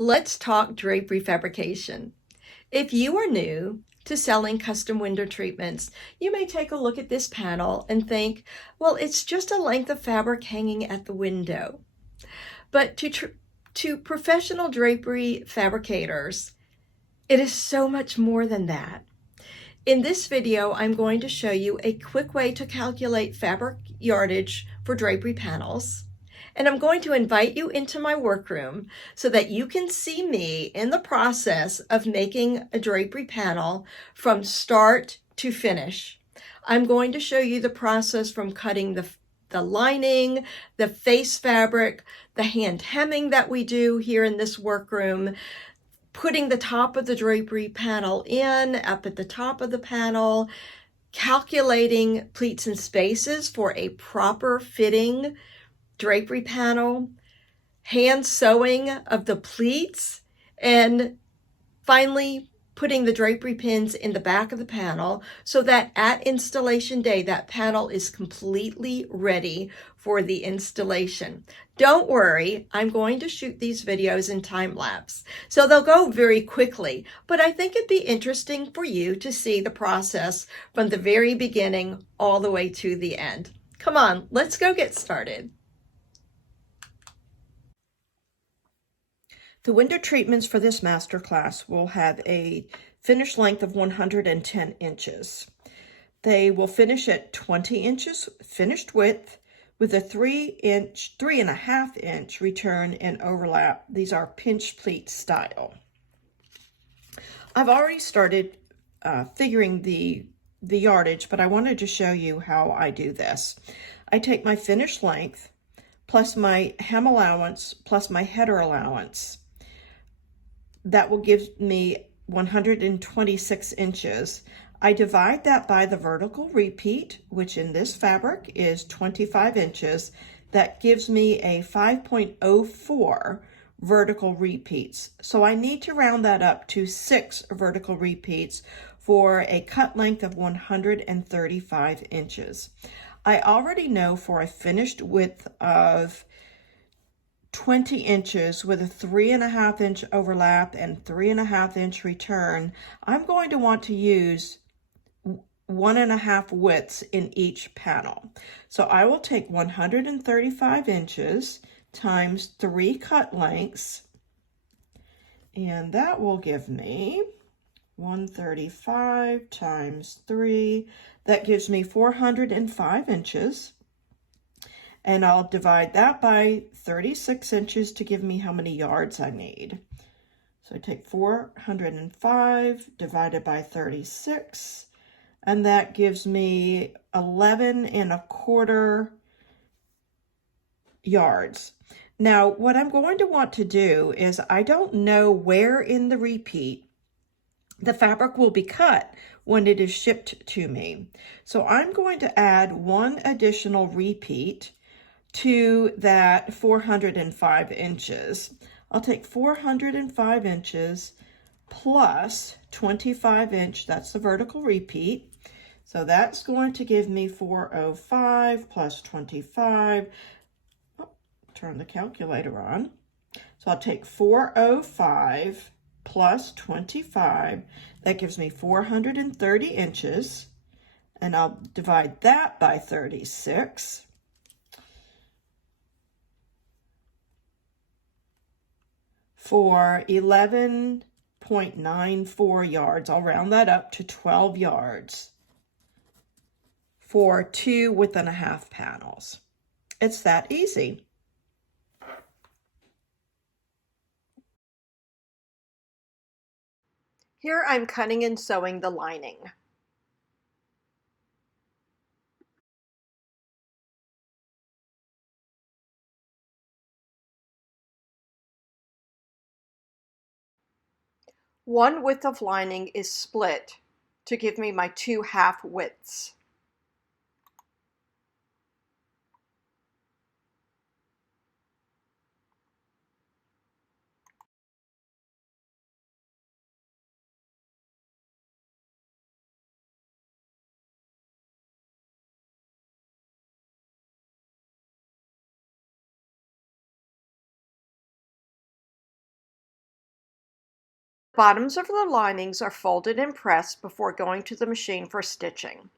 Let's talk drapery fabrication. If you are new to selling custom window treatments, you may take a look at this panel and think, well, it's just a length of fabric hanging at the window. But to professional drapery fabricators, it is so much more than that. In this video, I'm going to show you a quick way to calculate fabric yardage for drapery panels. And I'm going to invite you into my workroom so that you can see me in the process of making a drapery panel from start to finish. I'm going to show you the process from cutting the lining, the face fabric, the hand hemming that we do here in this workroom, putting the top of the drapery panel in, up at the top of the panel, calculating pleats and spaces for a proper fitting drapery panel, hand sewing of the pleats, and finally putting the drapery pins in the back of the panel so that at installation day, that panel is completely ready for the installation. Don't worry, I'm going to shoot these videos in time lapse, so they'll go very quickly, but I think it'd be interesting for you to see the process from the very beginning all the way to the end. Come on, let's go get started. The window treatments for this masterclass will have a finished length of 110 inches. They will finish at 20 inches finished width with a 3.5 inch return and overlap. These are pinch pleat style. I've already started figuring the yardage, but I wanted to show you how I do this. I take my finished length plus my hem allowance plus my header allowance. That will give me 126 inches. I divide that by the vertical repeat, which in this fabric is 25 inches. That gives me a 5.04 vertical repeats. So I need to round that up to 6 vertical repeats for a cut length of 135 inches. I already know for a finished width of 20 inches with a 3.5 inch overlap and 3.5 inch return, I'm going to want to use 1.5 widths in each panel. So I will take 135 inches times 3 cut lengths, and that will give me 135 times 3. That gives me 405 inches. And I'll divide that by 36 inches to give me how many yards I need. So I take 405 divided by 36, and that gives me 11.25 yards. Now, what I'm going to want to do is, I don't know where in the repeat the fabric will be cut when it is shipped to me. So I'm going to add one additional repeat to that 405 inches. I'll take 405 inches plus 25 inch, that's the vertical repeat. So that's going to give me 405 plus 25. Oh, turn the calculator on. So I'll take 405 plus 25. That gives me 430 inches. And I'll divide that by 36. For 11.94 yards. I'll round that up to 12 yards for 2 1/2 panels. It's that easy. Here I'm cutting and sewing the lining. One width of lining is split to give me my 2 half widths. Bottoms of the linings are folded and pressed before going to the machine for stitching.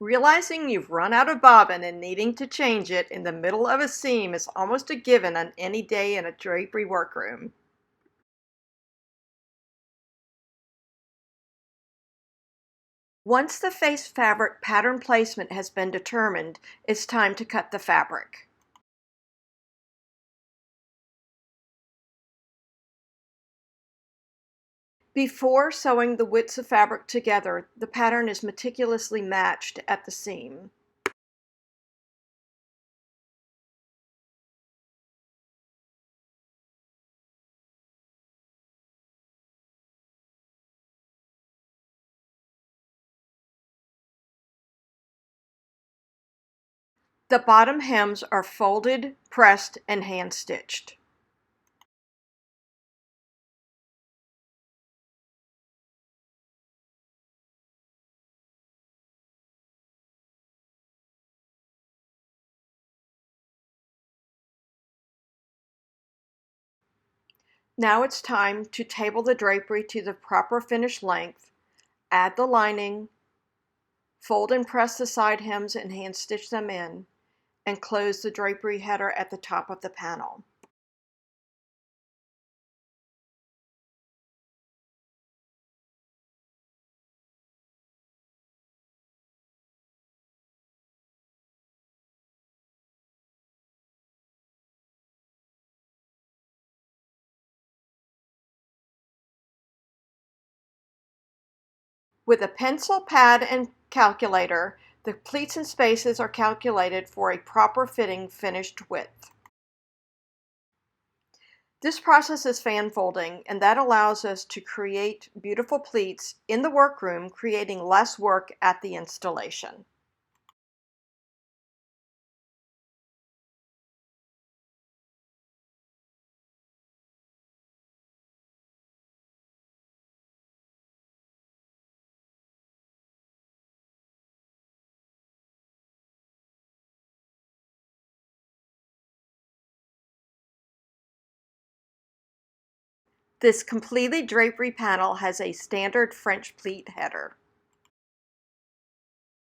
Realizing you've run out of bobbin and needing to change it in the middle of a seam is almost a given on any day in a drapery workroom. Once the face fabric pattern placement has been determined, it's time to cut the fabric. Before sewing the widths of fabric together, the pattern is meticulously matched at the seam. The bottom hems are folded, pressed, and hand-stitched. Now it's time to table the drapery to the proper finished length, add the lining, fold and press the side hems and hand stitch them in, and close the drapery header at the top of the panel. With a pencil, pad, and calculator, the pleats and spaces are calculated for a proper fitting finished width. This process is fan folding, and that allows us to create beautiful pleats in the workroom, creating less work at the installation. This completely drapery panel has a standard French pleat header.